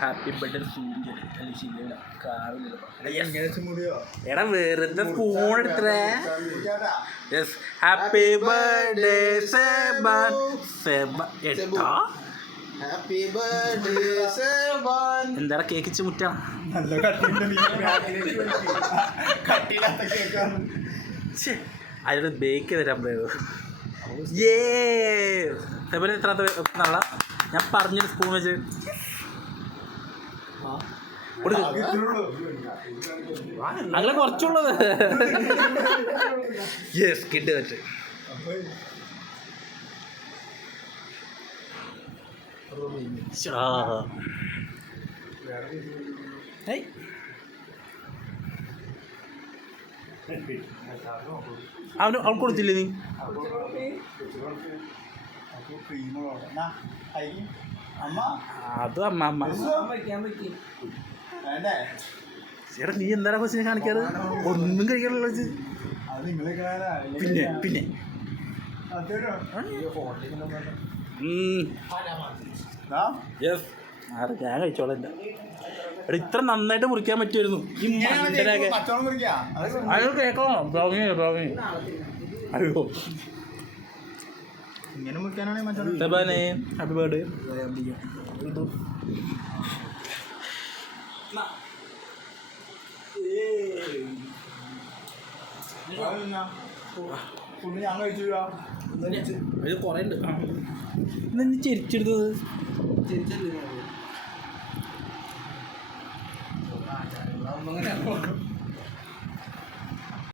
Happy birthday എടാ വെറുതെ phone എടുത്തേ. യെസ് ഹാപ്പി ബർത്ത്ഡേ സെബാൻ എട്ടാ എന്താ കേക്കിച്ച് മുറ്റാ അതിനോട് ബേക്ക് ചെയ്ത് തരാൻ പോയത്. സെബൻ എത്രാമത്തെ നാള ഞാൻ പറഞ്ഞൊരു സ്പൂൺ വെച്ച് അങ്ങനെ കുറച്ചുള്ളത്. യെസ് കിട്ടി വെച്ച് അവൻ കൊടുത്തില്ലേ നീ? അതും അമ്മ ചേട്ടാ നീ എന്താ കൊച്ചിനെ കാണിക്കാറ്? ഒന്നും കഴിക്കാനുള്ള പിന്നെ പിന്നെ ഞാൻ കഴിച്ചോളാം. എടാ ഇത്ര നന്നായിട്ട് മുറിക്കാൻ പറ്റുമായിരുന്നു ഈ മണ്ടനൊക്കെ. അത് കേൾക്കണോ? Brownie brownie. അയ്യോ ഇങ്ങനെ മുറിക്കാനാണെങ്കിൽ ഹാപ്പി ബർത്ത്ഡേ. ഞാൻ കഴിച്ചില്ല. ഇത് കുറേ ഉണ്ട്. ഇന്ന് ചെരിച്ചെടുത്തത് ചെരിച്ചല്ലേ?